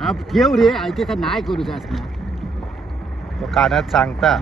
अब ठेव रे ऐके का नाही करूचा असणार तो कानात सांगता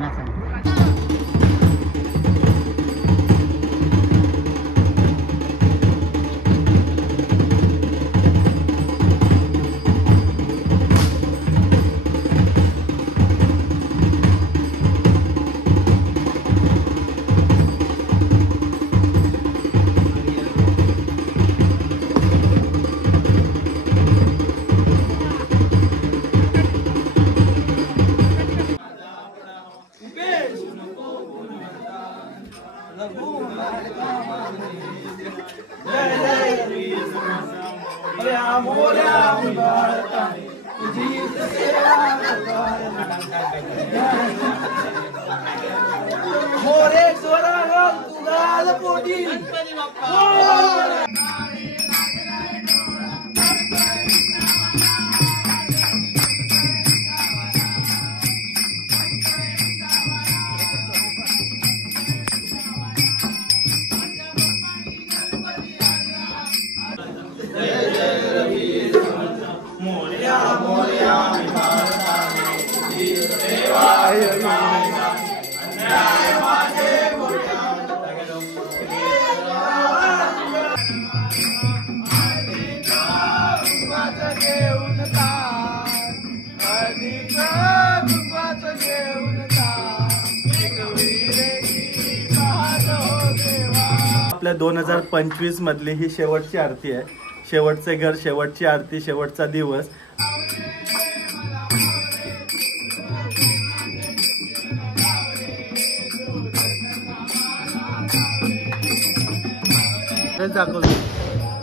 आपल्या 2025 मधली ही शेवटची आरती आहे. शेवटचे घर, शेवटची आरती, शेवटचा दिवस.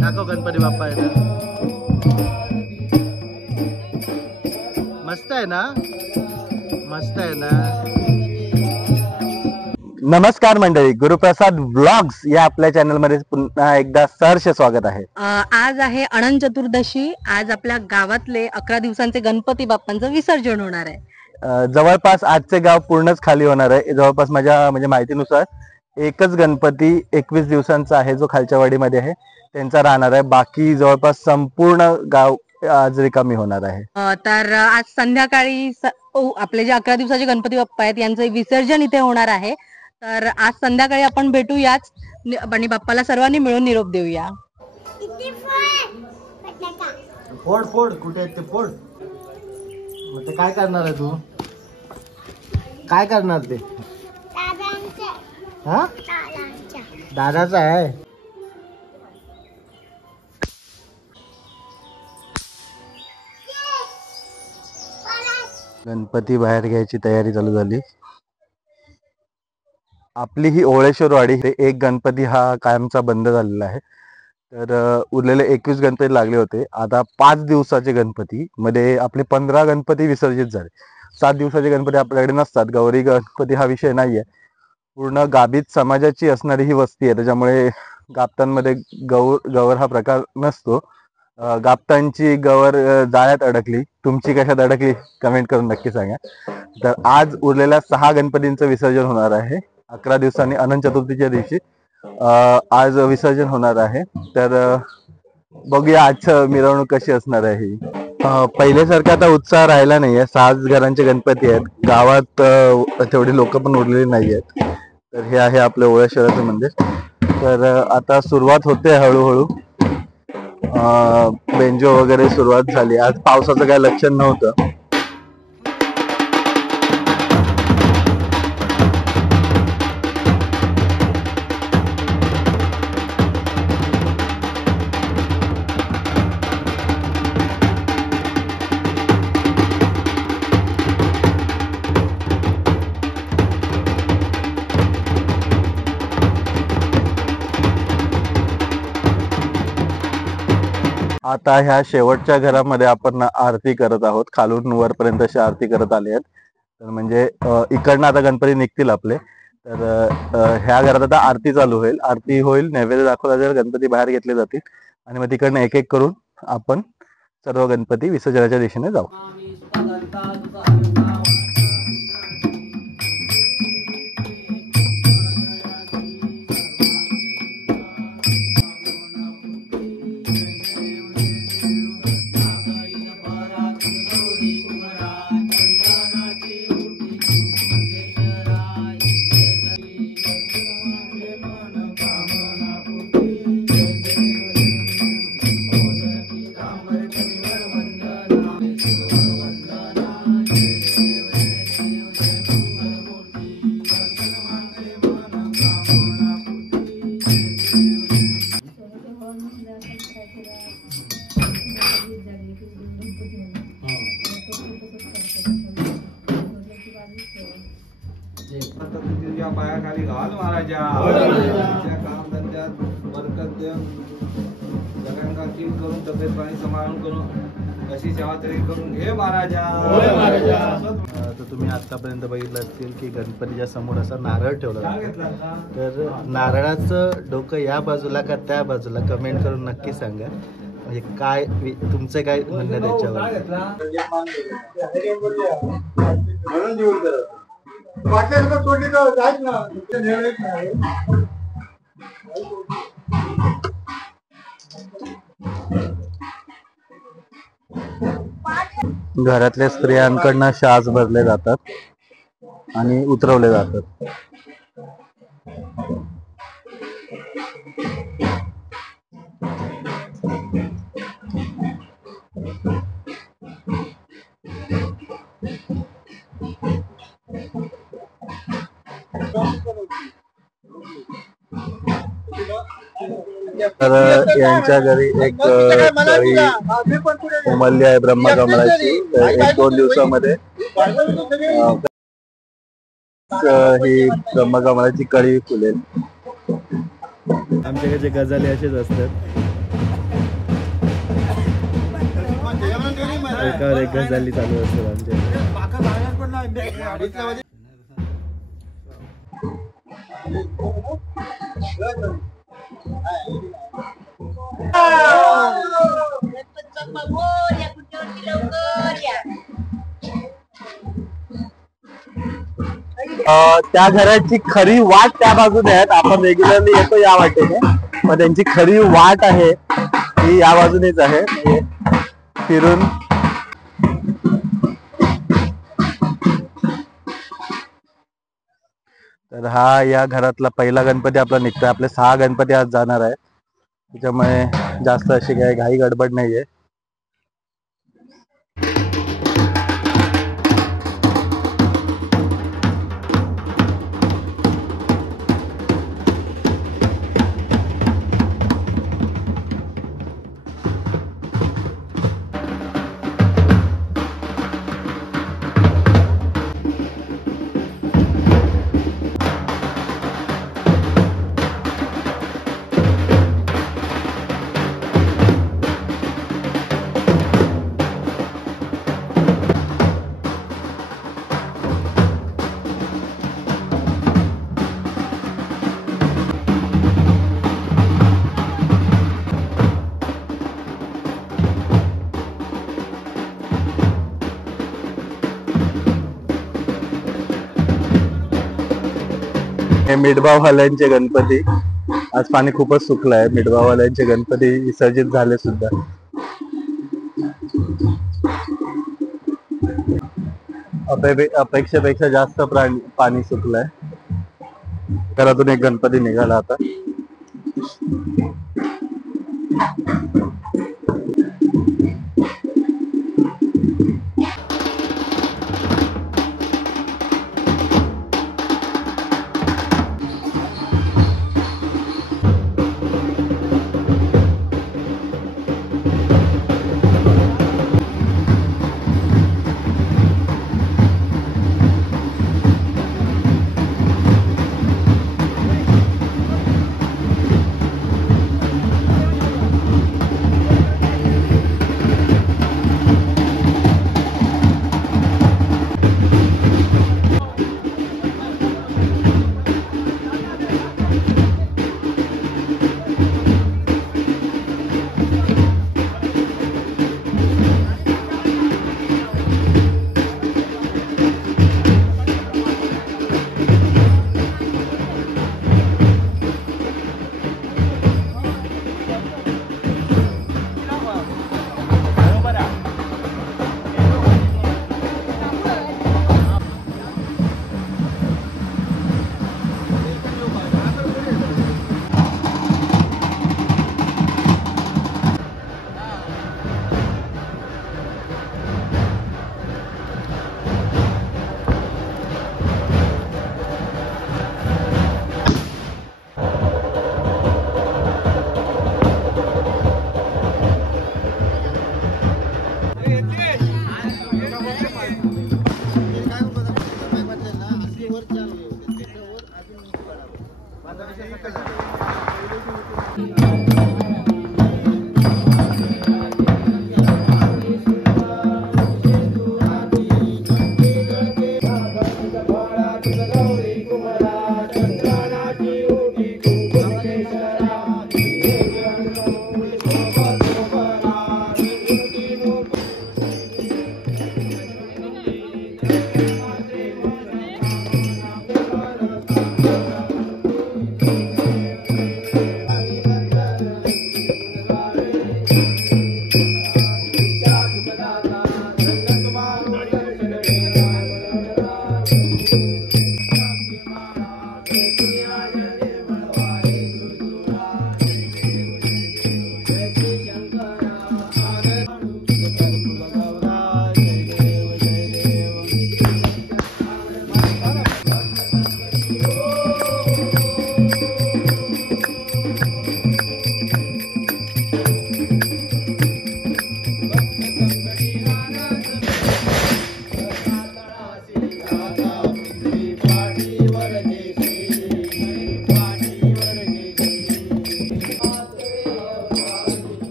दाखव गणपती बाप्पा आहे ना, मस्त आहे ना, मस्त आहे ना. नमस्कार मंडळी, गुरुप्रसाद व्लॉग्स या आपल्या चॅनल मध्ये पुन्हा एकदा सहर्ष स्वागत आहे. आज आहे अनंत चतुर्दशी. आज आपल्या गावातले 11 दिवसांचे गणपती बाप्पांचं विसर्जन होणार आहे. जवळपास आजचे गाव पूर्णच खाली होणार आहे. जवळपास माझ्या म्हणजे माहितीनुसार एकच गणपती 21 दिवसांचा आहे जो खालच्या वाडीमध्ये आहे त्यांचा राहणार आहे. बाकी जवळपास संपूर्ण गाव आज रिकामी होणार आहे. तर आज संध्याकाळी आपले जे 11 दिवसाचे गणपती बाप्पा आहेत यांचं विसर्जन इथे होणार आहे. तर आज संध्याकाळी आपण भेटूयाच आणि बाप्पाला सर्वांनी मिळून निरोप देऊया. फोड फोड कुठे ते फोड. मग ते काय करणार आहे तू, काय करणार ते? हा दादाचा आहे. गणपती बाहेर घ्यायची तयारी चालू झाली. आपली ही ओळेश्वरवाडी एक गणपती हा कायमचा बंद झालेला आहे. तर उरलेले 21 गणपती लागले होते. आता 5 दिवसाचे गणपती मध्ये आपले 15 गणपती विसर्जित झाले. 7 दिवसाचे गणपती आपल्याकडे नसतात. गौरी गणपती हा विषय नाहीये. पूर्ण गाभित समाजाची असणारी ही वस्ती आहे, त्याच्यामुळे गापतांमध्ये गवर हा प्रकार नसतो. गापतांची गवर जाळ्यात अडकली, तुमची कशात अडकली कमेंट करून नक्की सांगा. तर आज उरलेल्या 6 गणपतींचं विसर्जन होणार आहे. 11 दिवसांनी अनंत चतुर्थीच्या दिवशी आज विसर्जन होणार आहे. तर बघूया आजचं मिरवणूक कशी असणार आहे. पहिल्यासारखा आता उत्साह राहिला नाहीये. 6 घरांचे गणपती आहेत गावात, तेवढी लोक पण उरलेली नाही आहेत. तर हे आहे आपलं ओळेश्वराचं मंदिर. तर आता सुरुवात होते हळूहळू. बेंजो वगैरे सुरुवात झाली. आज पावसाचं काय लक्षण नव्हतं. आता ह्या शेवटच्या घरामध्ये आपण आरती करत आहोत. खालून वरपर्यंत अशी आरती करत आले आहेत. तर म्हणजे इकडनं आता गणपती निघतील आपले. तर ह्या घरात आता आरती चालू होईल. आरती होईल, नैवेद्य दाखवला जाईल, गणपती बाहेर घेतले जातील आणि मग तिकडनं एक एक करून आपण सर्व गणपती विसर्जनाच्या दिशेने जाऊ. बाल महाराजा काम धंद्यात बरकत देऊन सगळ्यांना किल करून तब्येत पाणी सांभाळून करून अशी सेवा तरी करून घे महाराजा. तर तुम्ही आतापर्यंत बघितलं असतील की गणपतीच्या समोर असा नारळ ठेवला जातो. तर नारळाचं डोकं या बाजूला का त्या बाजूला कमेंट करून नक्की सांगा. म्हणजे काय तुमचं काय म्हणणं आहे त्याच्यावर. घरातल्या स्त्रियांकडनं शास भरले जातात आणि उतरवले जातात. तर यांच्या घरी एक कळी उमलली आहे ब्रह्मकमळाची. एक 2 दिवसामध्ये ही ब्रह्मकमळाची कळी फुलेल. आमच्याकडे गजाली असेच असतात. एकावर एक गजाली चालू असतात आमच्याकडे. त्या घराची खरी वाट त्या बाजूने आहेत. आपण रेग्युलरली येतो या वाटेने, पण त्यांची खरी वाट आहे ती या बाजूनेच आहे. फिरून तर हा या घरातला पहिला गणपती आपला निघतोय. आपले 6 गणपती आज जाणार आहे, त्याच्यामुळे जास्त अशी काही घाई गडबड नाहीये. हे मिठभाववाल्यांचे गणपती. आज पाणी खूपच सुकलं आहे. मिठभाववाल्यांचे गणपती विसर्जित झाले सुद्धा. अपेक्षेपेक्षा जास्त पाणी सुकलंय. घरातून एक गणपती निघाला आता.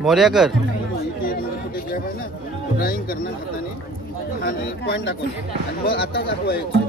मोर्याकर ड्राइंग करणार हाताने आणि पॉईंट दाखवले आणि मग आता दाखवायचं.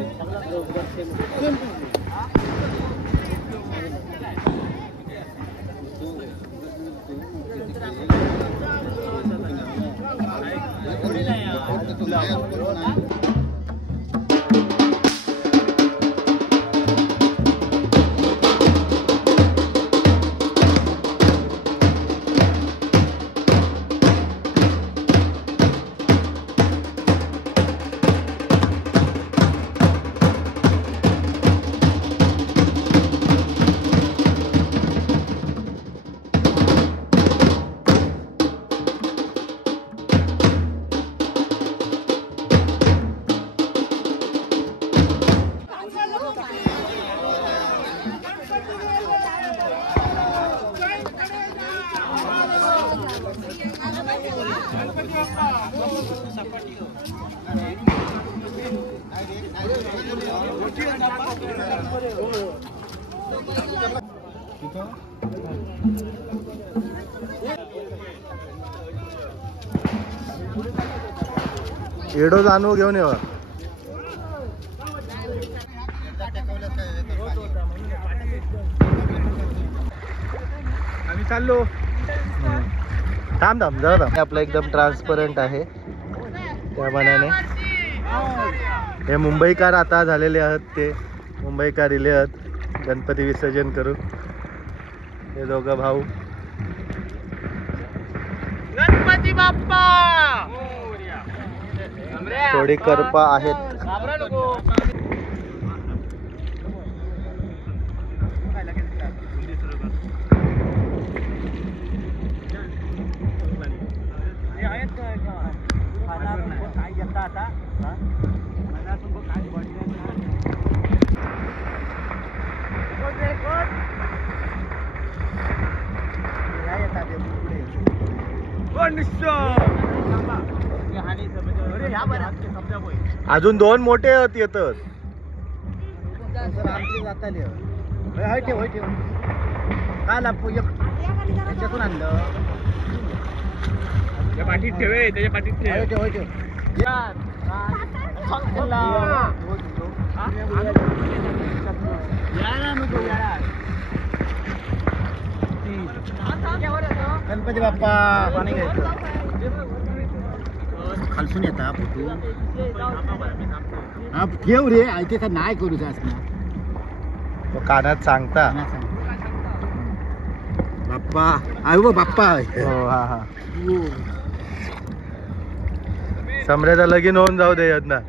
एडो जाणू घेऊन येवा. आम्ही चाललो. थांब थांब जरा थांब. आपलं एकदम ट्रान्सपरंट आहे त्या मनाने. हे मुंबईकर आता झालेले आहेत, ते मुंबईकर इले आहेत गणपती विसर्जन करू. हे दोघं भाऊ. गणपती बाप्पा. थोडी करपा आहेत. अजून दोन मोठे येतात. काय लागतो त्याच्यातून आणलं. त्या पाठीत ठेवे, त्याच्या पाठीत ठेव. गणपती बाप्पा. पाणी घ्यायचं खालसून येता फोटो. हा ठेव रे, ऐके का नाही करू असणार. तो कानात सांगता बाप्पा आहे बाप्पा. हो. हा हा. समऱ्याचा लगीन होऊन जाऊ दे यज्ञा.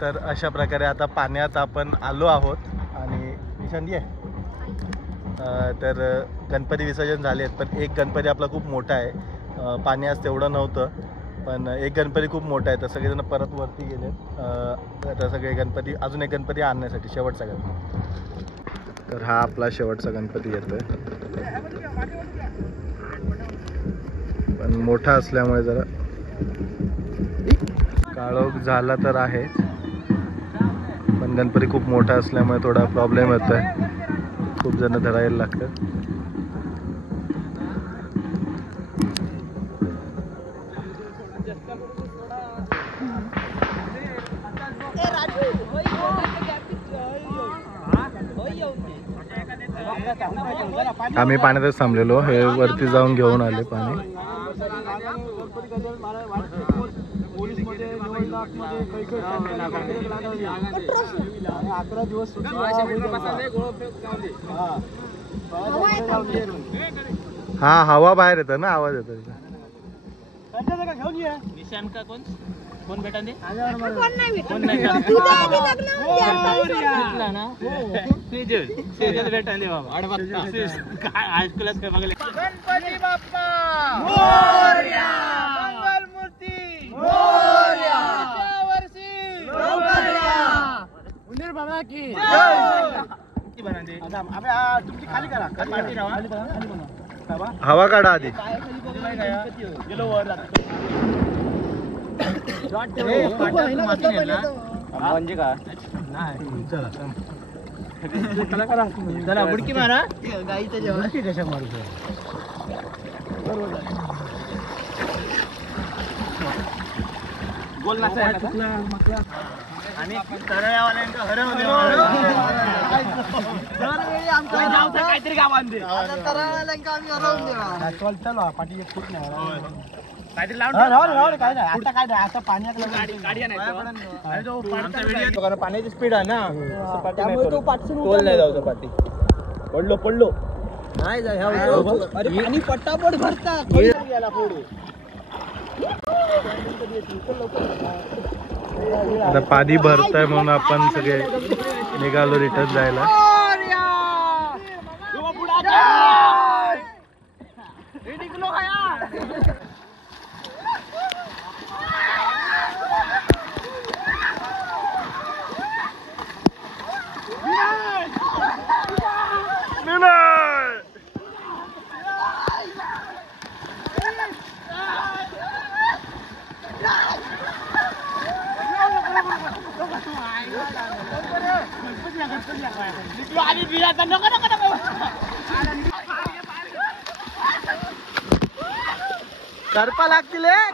तर अशा प्रकारे आता पाण्यात आपण आलो आहोत आणि निशांती आहे. तर गणपती विसर्जन झाले आहेत, पण एक गणपती आपला खूप मोठा आहे. पाणी आज तेवढं नव्हतं, पण एक गणपती खूप मोठा आहे. तर सगळेजण परत वरती गेलेत. तर सगळे गणपती, अजून एक गणपती आणण्यासाठी, शेवटचा गणपती. तर हा आपला शेवटचा गणपती येतोय, पण मोठा असल्यामुळे जरा काळोख झाला तर आहे, पण गणपती खूप मोठा असल्यामुळे थोडा प्रॉब्लेम येतोय. खूप जण धरायला लागतात. आम्ही पाण्यातच थांबलेलो, हे वरती जाऊन घेऊन आले पाणी. हा हवा बाहेर येतं ना, आवाज येतो. निशान का कोण बेटा दे बेटा दे बाबा. तुमची खाली करा हवा काढा आधी. म्हणजे का चला बुडकी मारा गाईचं जेवण कशा मारतो गोल नाचा आणि तरळ्यावाल्यांका हरवले काहीतरी गावांमध्ये तरळ्यावाल्यांका आम्ही हरवून देवा. चल पाठी एक फूट नाही काहीतरी लावून काय नाही आता काय नाही आता पाण्यात गाडी नाही पाण्याची स्पीड आहे ना त्यामुळे तो टोल नाही जाऊ पाठी पडलो नाही जा अरे पाणी पट्टापट भरता गेला पुढे. आता पाणी भरतंय म्हणून आपण सगळे निघालो रिटर्न जायला.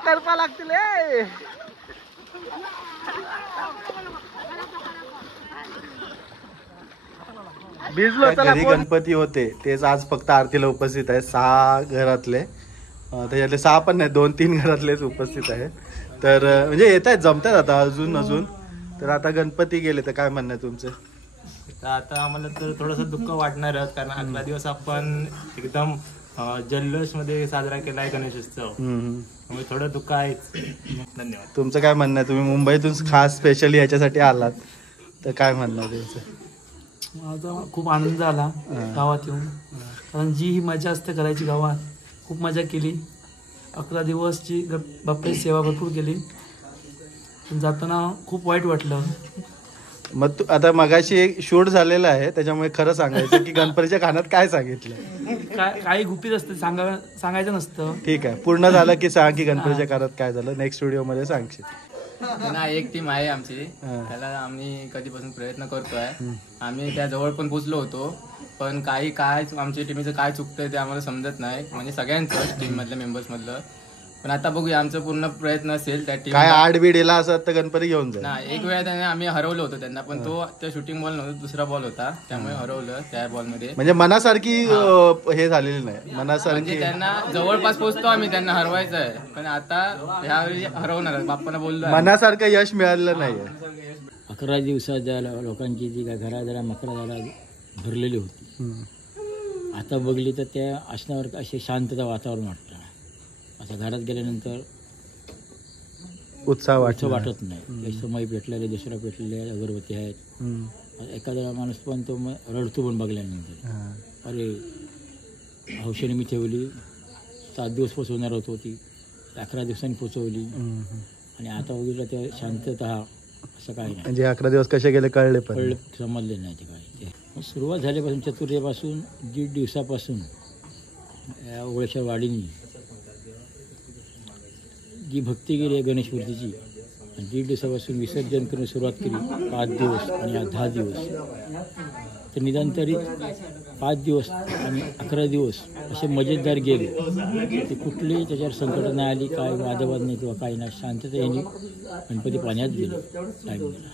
करपा लागतील भिजलो. घरी गणपती होते तेच आज फक्त आरतीला उपस्थित आहे. 6 घरातले त्याच्यातले 6 पण नाही 2-3 घरातलेच उपस्थित आहे. तर म्हणजे येत आहेत जमतात आता अजून. तर आता गणपती गेले तर काय म्हणणं आहे तुमचं? तर आता आम्हाला तर थोडंसं दुःख वाटणारच कारण 11 दिवस आपण एकदम जल्लोष मध्ये साजरा केलाय गणेशोत्सव. त्यामुळे थोडं दुःख आहेच. धन्यवाद. तुमचं काय म्हणणं आहे? तुम्ही मुंबईतून खास स्पेशली याच्यासाठी आलात तर काय म्हणणं आहे तुमचं? माझा खूप आनंद झाला गावात येऊन. कारण जी ही मजा असते करायची गावात खूप मजा केली. 11 दिवसची बाप्पाची सेवा भरपूर केली. पण जाताना खूप वाईट वाटलं. मग तू आता मगाशी एक शूट झालेला आहे त्याच्यामुळे खरं सांगायचं की गणपतीच्या कानात काय सांगितलं? काही गुपित असते सांगायचं नसतं. ठीक आहे पूर्ण झालं की सांग की गणपतीच्या कानात काय झालं. नेक्स्ट व्हिडिओ मध्ये सांगशील. ना एक टीम आहे आमची त्याला आम्ही कधीपासून प्रयत्न करतोय. आम्ही त्या जवळ पण पोहोचलो होतो पण काय आमच्या टीमचं काय चुकतंय ते आम्हाला समजत नाही म्हणजे सगळ्यांचं टीम मधल्या मेंबर्स मधलं. पण आता बघूया आमचा पूर्ण प्रयत्न असेल त्या टीम काय आडबीड येला असत तर गणपती घेऊन जाईल ना. एक वेळा त्याने आम्ही हरवलं होतं त्यांना पण तो त्या शूटिंग बॉल नव्हता दुसरा बॉल होता त्यामुळे हरवलं त्या बॉल मध्ये. म्हणजे मनासारखी हे झालेली नाही मनासारखी म्हणजे त्यांना जवळपास पोहोचतो आम्ही त्यांना हरवायचं आहे पण आता ह्यावेळी हरवणार बाप्पाला बोललो मनासारखं यश मिळालेलं नाहीये. 11 दिवसात ज्या लोकांची जी घरा जरा मकरा जरा भरलेली होती आता बघली तर त्या असण्यावर असे शांतता वातावरण वाटतं. आता घरात गेल्यानंतर उत्साह वाटत नाही. समय पेटलेले दुसरा पेटलेले अगरबत्ती आहेत. एखादा माणूस पण तो रडतो पण बघल्यानंतर अरे औषधी मी ठेवली 7 दिवस पोचवणार होतो ती 11 दिवसांनी पोचवली आणि आता वगैरे ते शांतता असं काही नाही. म्हणजे 11 दिवस कसे गेले कळले पण समजले नाही ते काय. सुरुवात झाल्यापासून चतुर्थीपासून 1.5 दिवसापासून या ओळ्याच्या वाडीनी जी भक्ती केली आहे गणेश मूर्तीची आणि 1.5 दिवसापासून विसर्जन करून सुरुवात केली 5 दिवस आणि 10 दिवस तर निदान तरी 5 दिवस आणि 11 दिवस असे मजेदार गेले. ते कुठलीही त्याच्यावर संकट नाही आली काय वादवाद नाही किंवा काही नाही शांततेने गणपती पाण्यात गेले टाईमला.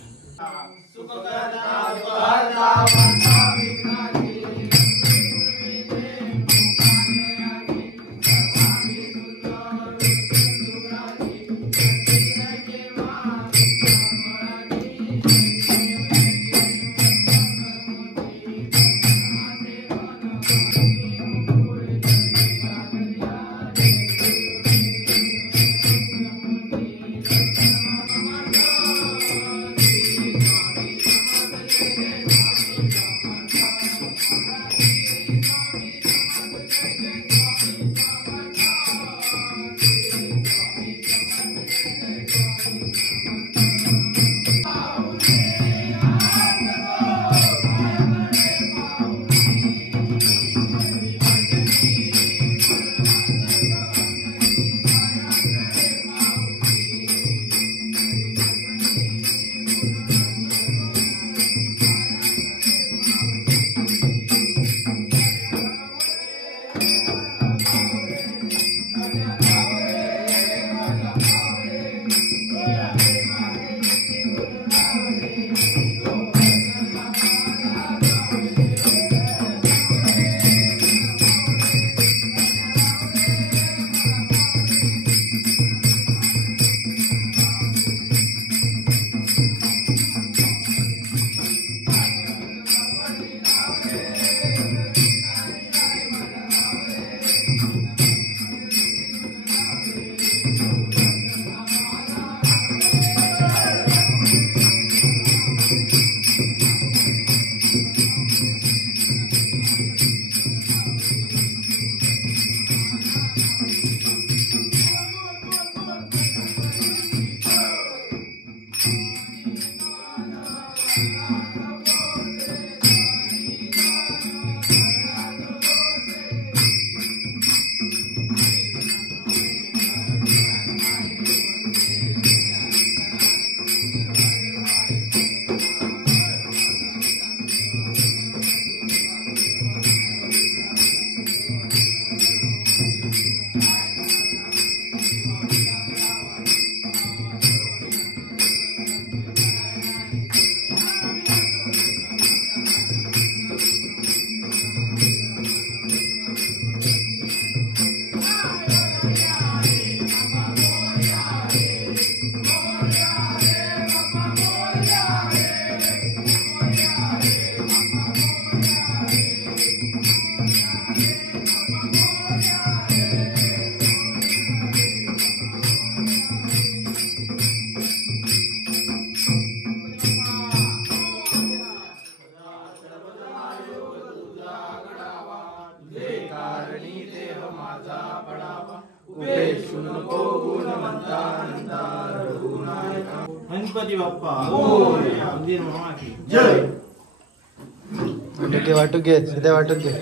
गणपती बाप्पा मंदिर मामा की जय. वाटू घे सध्या वाटून घे.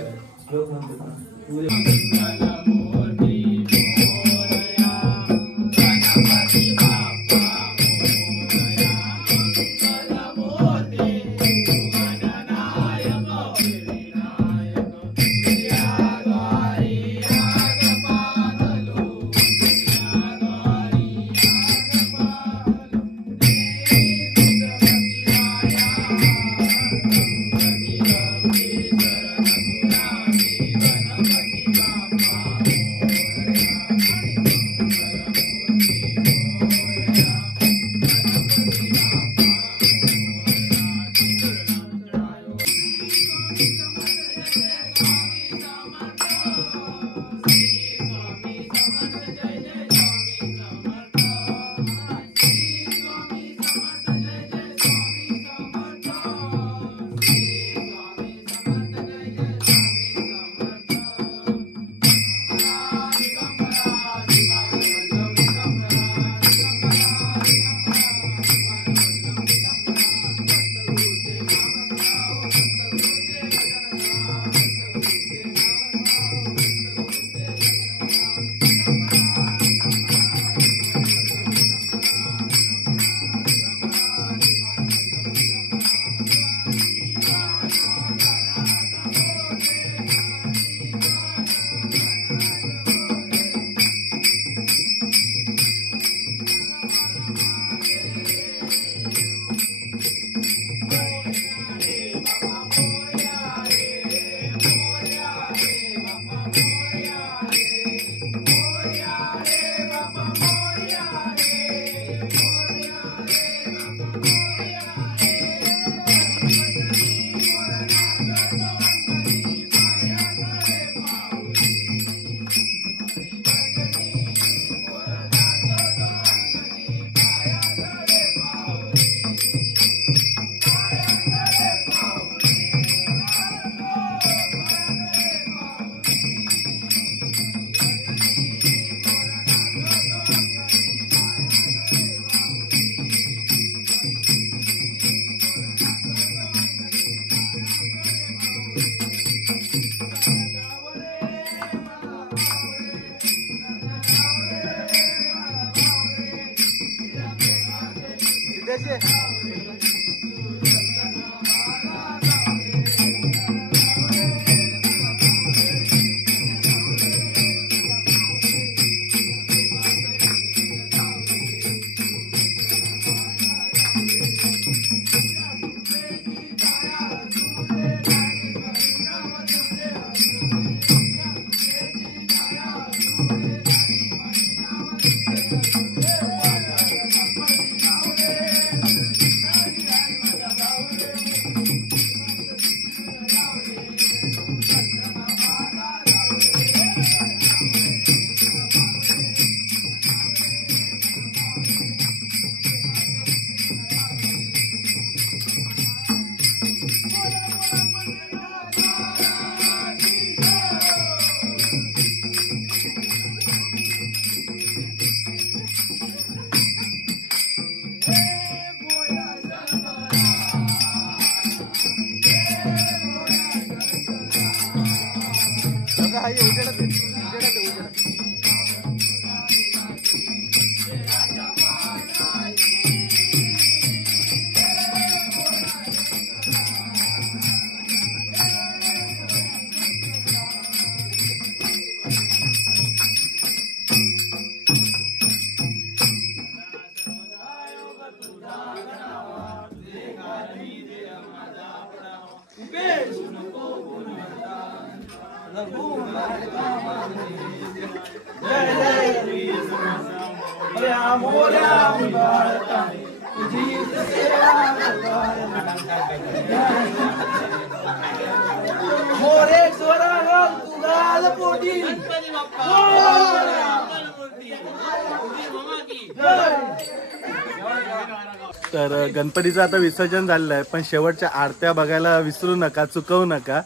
तर गणपतीचं आता विसर्जन झालेलं आहे, पण शेवटच्या आरत्या बघायला विसरू नका, चुकवू नका.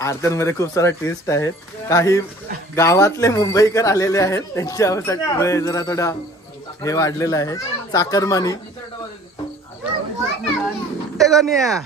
आरत्यांमध्ये खूप सारा टेस्ट आहेत. काही गावातले मुंबईकर आलेले आहेत, त्यांच्यासाठी जरा थोडा हे वाढलेलं आहे. चाकरमानी गण्या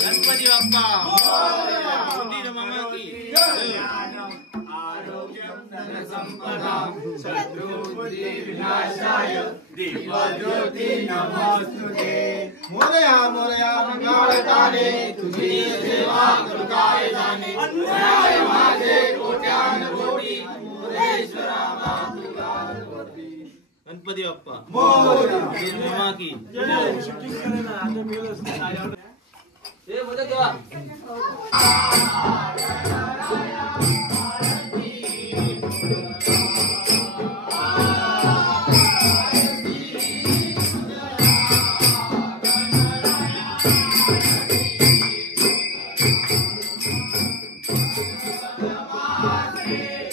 गणपती बाप्पा उंदीर मामा की आरोग्यम धनसंपदां शत्रुबुद्धि विनाशाय दीपज्योती नमोस्तुते। मोरया मोरया मंगळकाले तुझी सेवा कृताय जाणे अन्याय माझे कोट्यान कोटी मोरेश्वरा मातुका कोटी। गणपती बाप्पा मोरया मामा की जय। शूटिंग करायला आता मिळत ए बोला देवा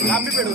लांबी पेडू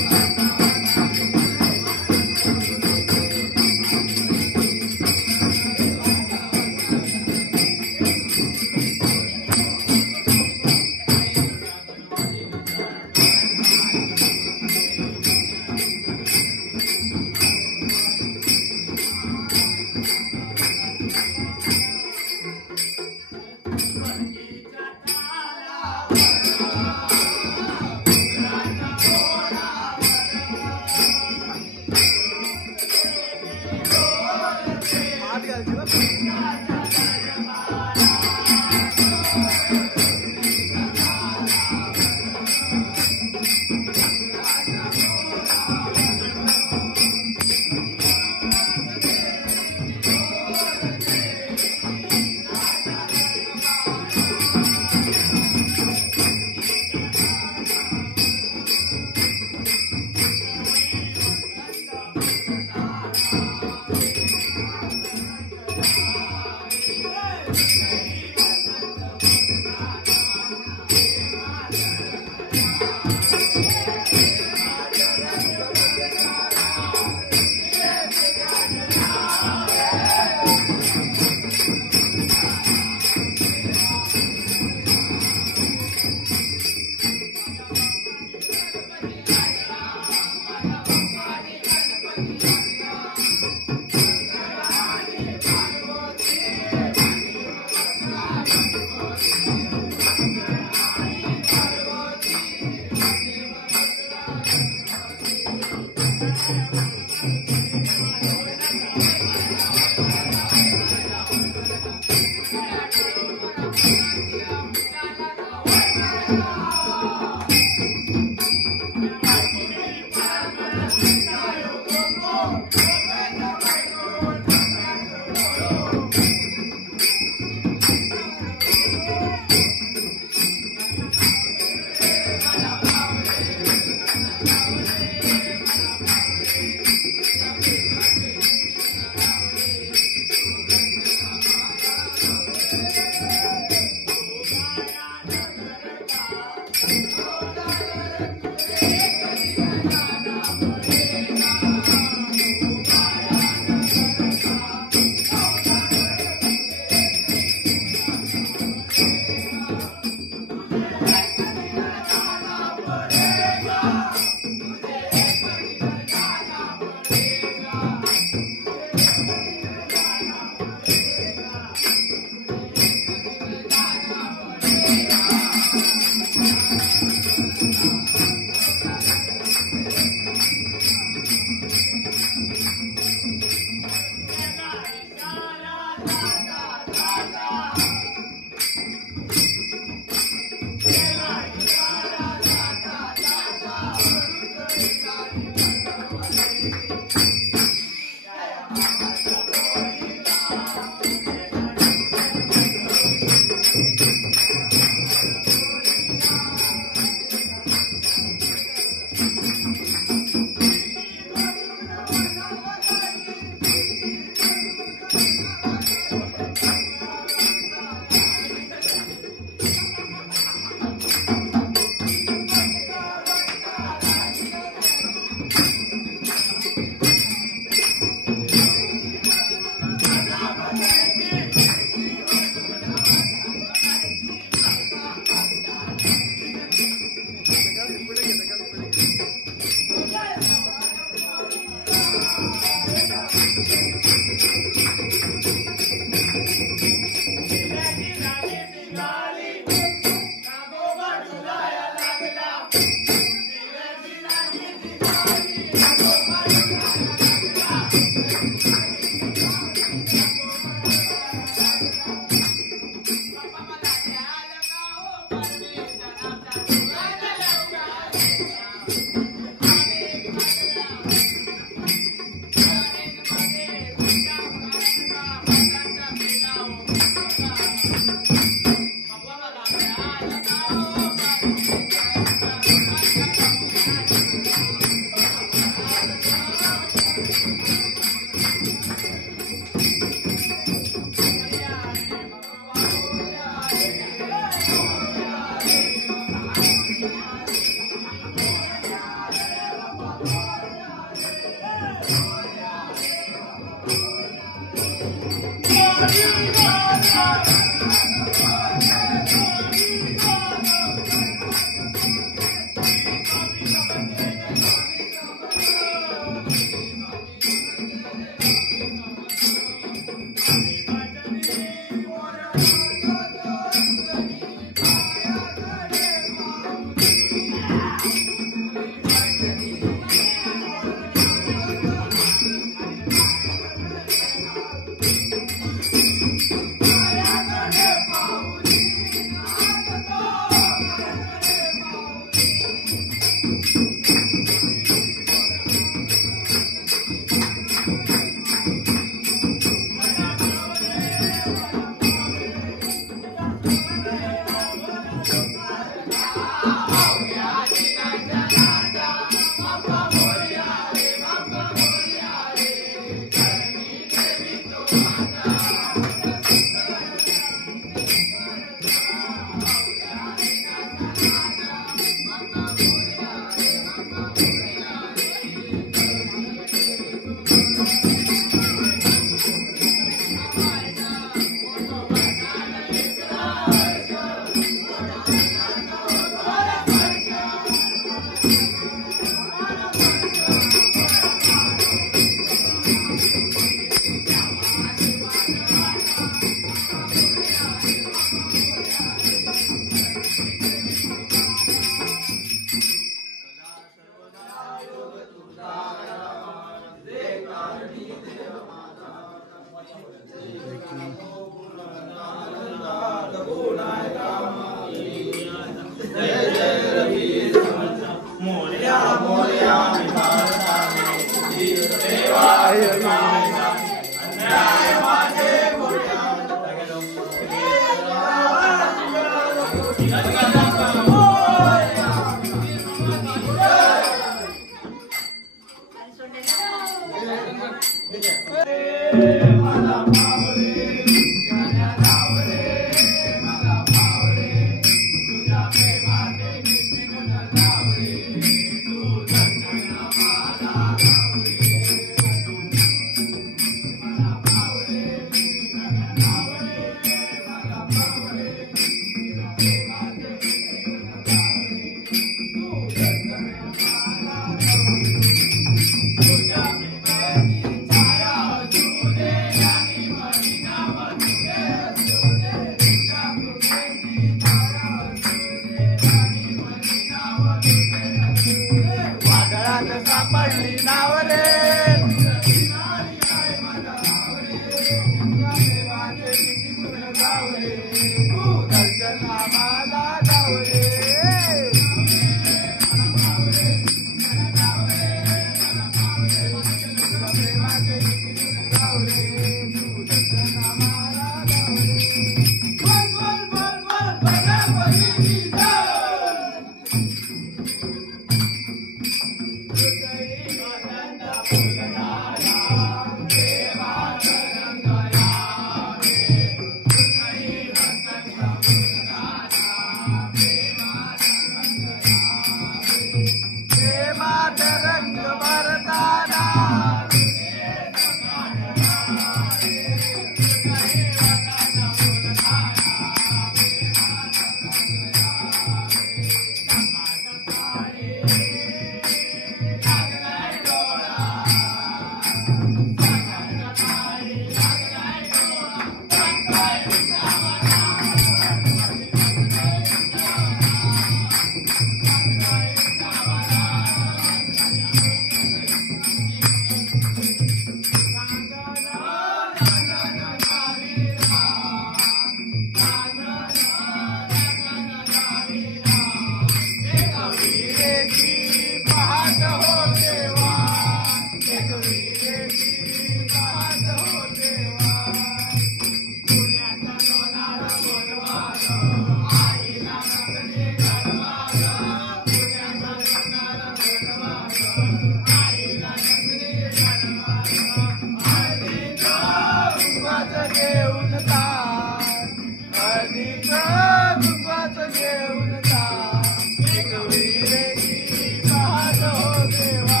घेऊन ताट हळदीचं कुंकवाचं घेऊन ताट एक विरेची पहाट हो देवा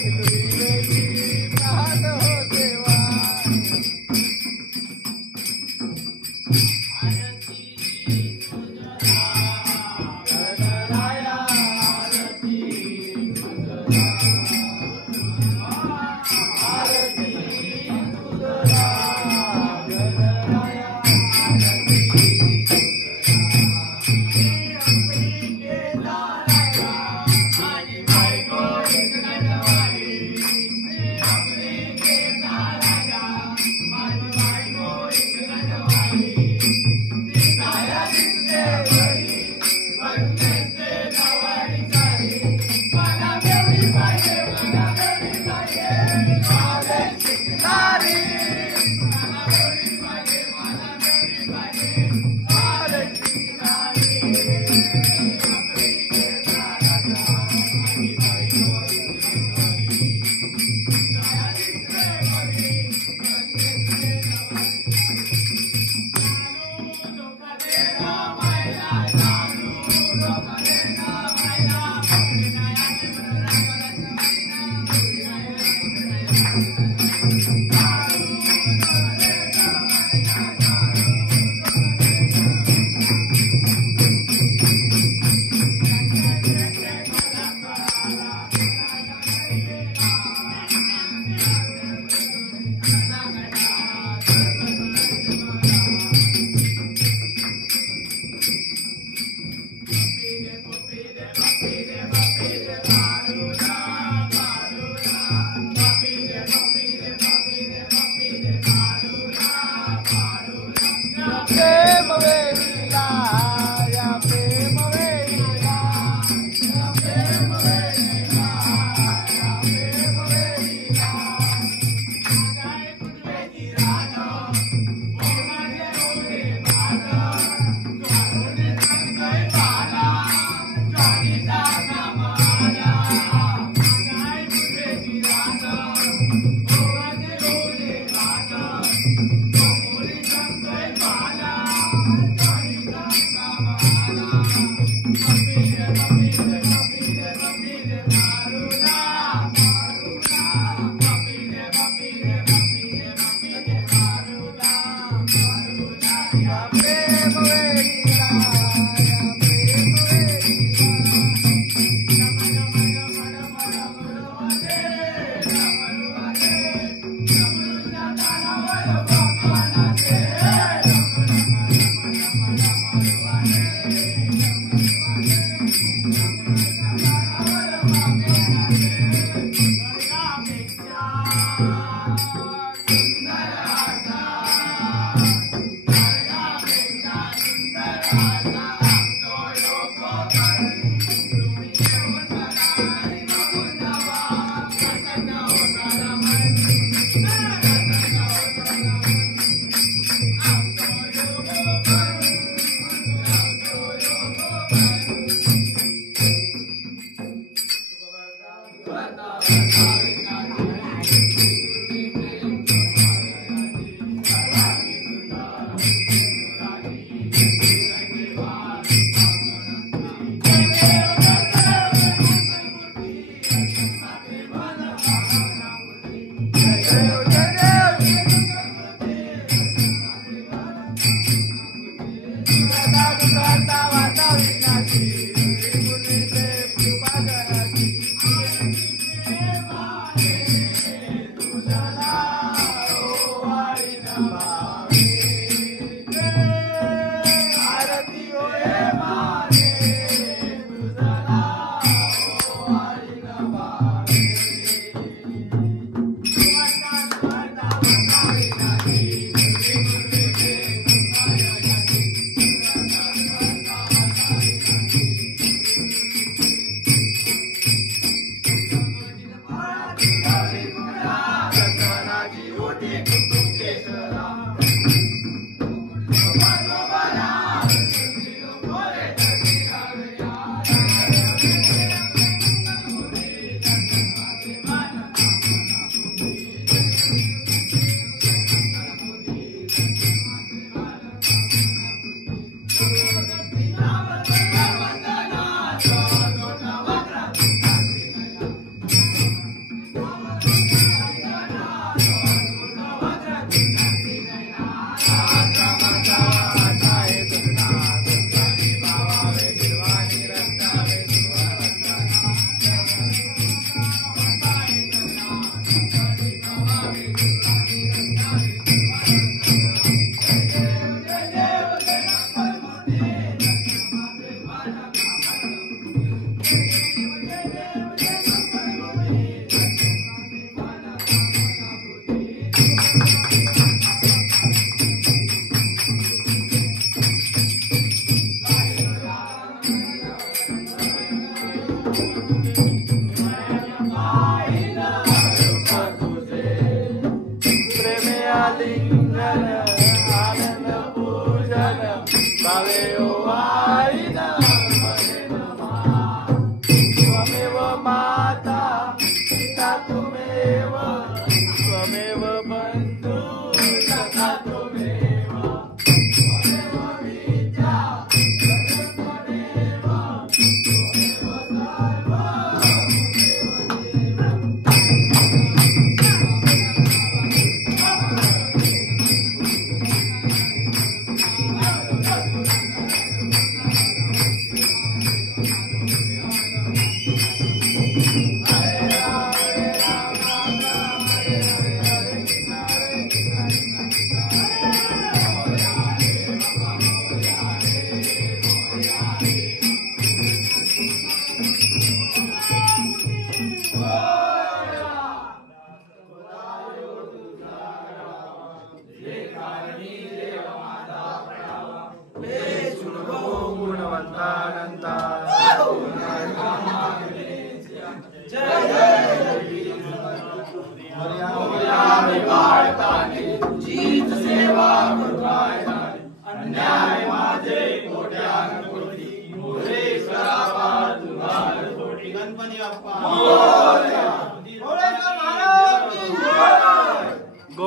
एक विरेची पहाट हो देवा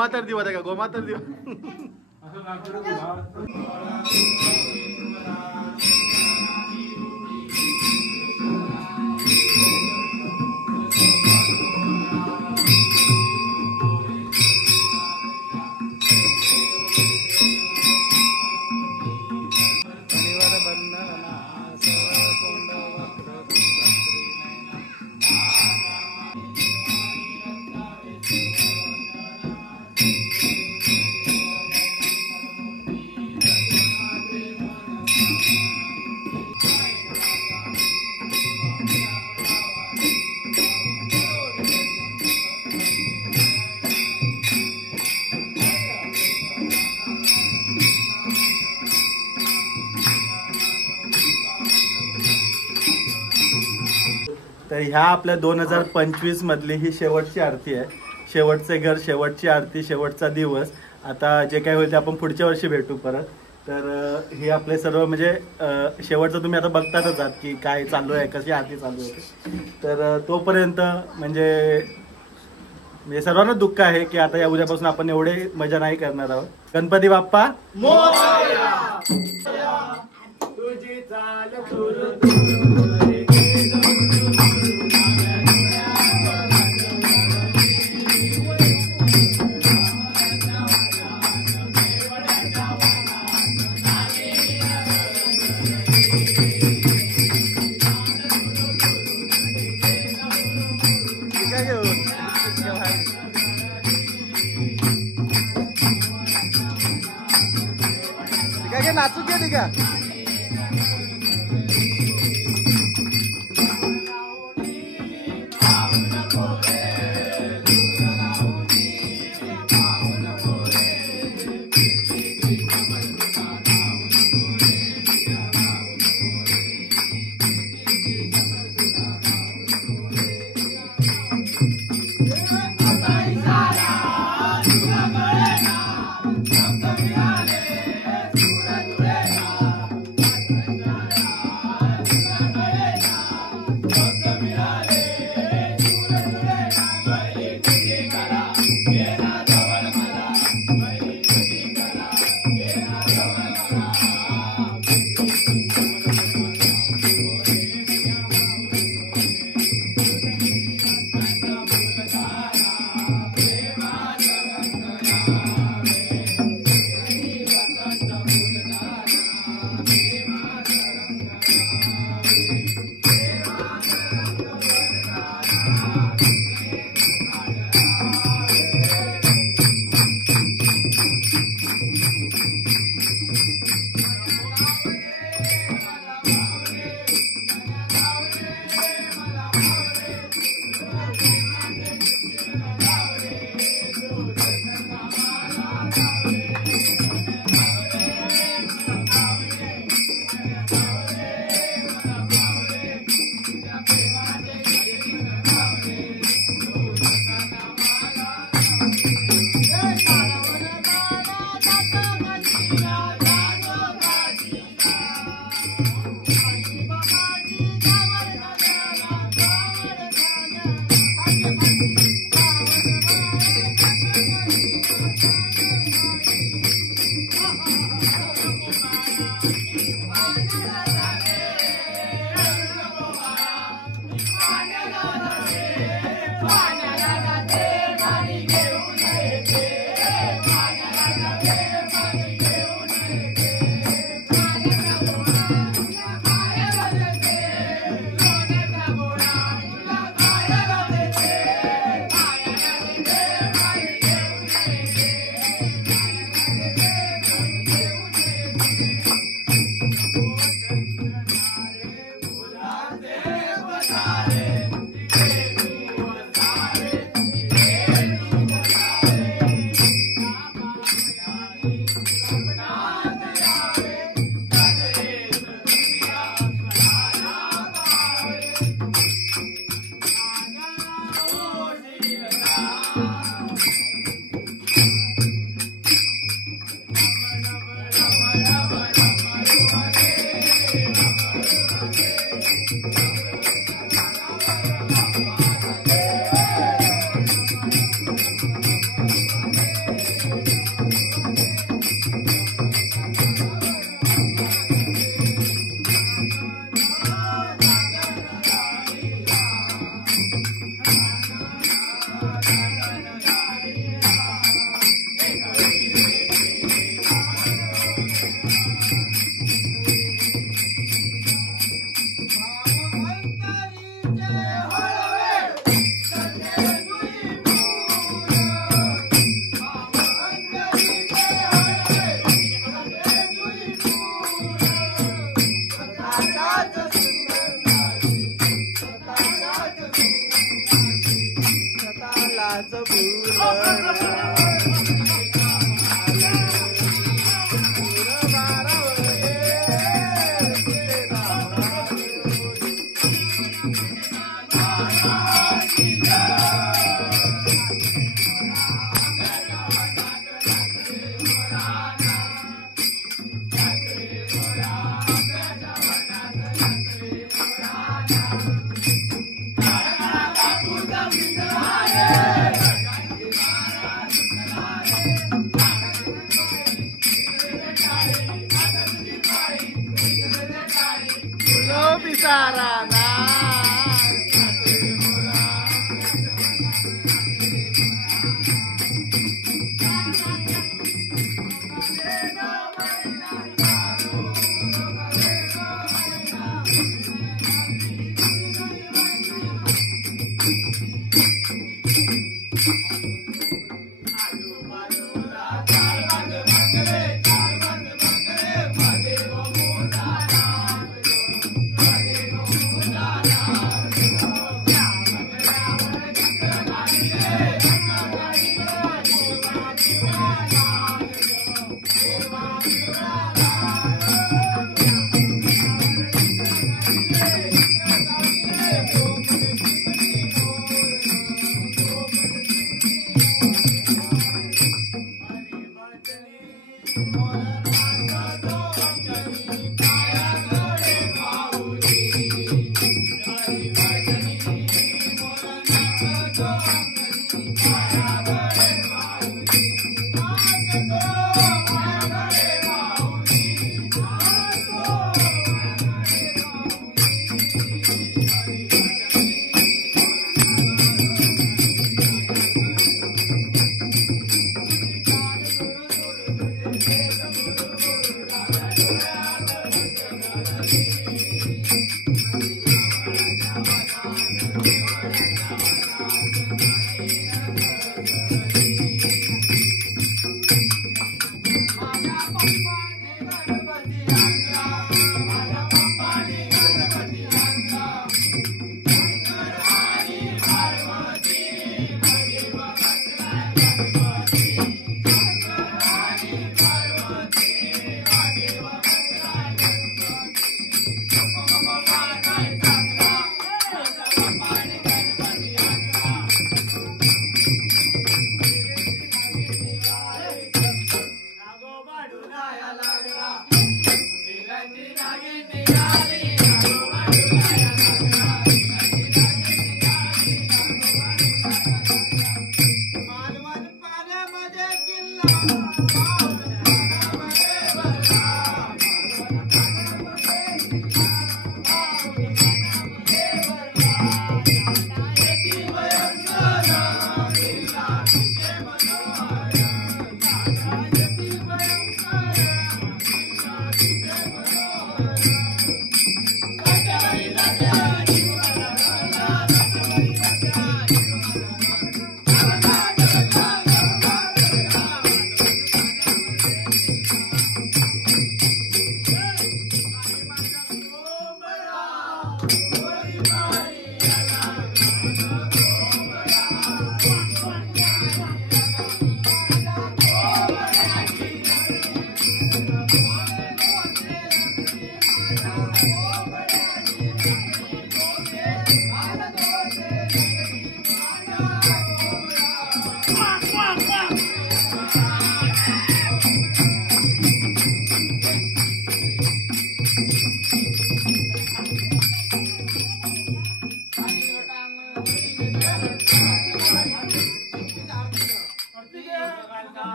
गोमातर दिवस आहे का गोमातर दिवस. तर ह्या आपल्या 2025 मधली ही शेवटची आरती आहे. शेवटचे घर, शेवटची आरती, शेवटचा दिवस. आता जे काय होईल ते आपण पुढच्या वर्षी भेटू परत. तर हे आपले सर्व म्हणजे शेवटचं तुम्ही आता बघतातच आहात की काय चालू आहे, कशी आरती चालू आहे. तर तोपर्यंत म्हणजे सर्वांना दुःख आहे की आता या उद्यापासून आपण एवढे मजा नाही करणार आहोत. गणपती बाप्पा मोरया. तुझी चाल नाचू दे का.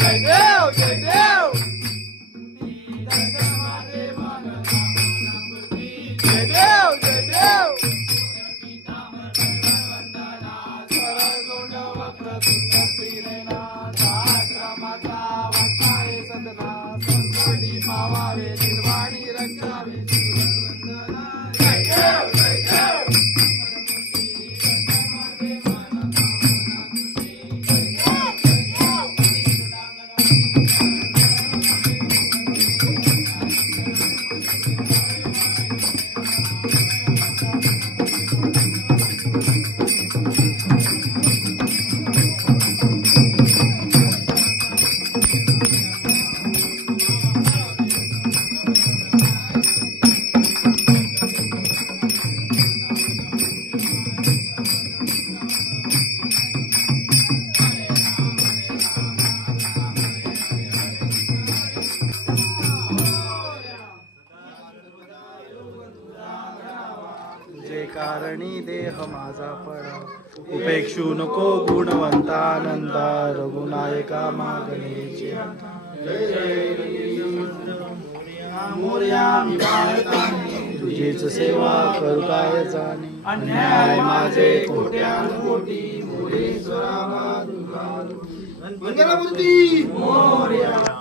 जय देव जय देव जय देव जय देव सरसोंड वक्रतुंड प्रियनाथ आश्रमाचा वाटाळे सदना संकटी पावावे निर्वाणी रक्षावे जय देव जय देव जे कारणी देह माझा पडा उपेक्षू नको गुणवंतानंदा रघुनायका मागणेचे मोर्या मी भारताने तुझीच सेवा करू काय जाणे अन्याय माझे कोट्यान कोटी मोरेश्वरा मंगलमूर्ती मोर्या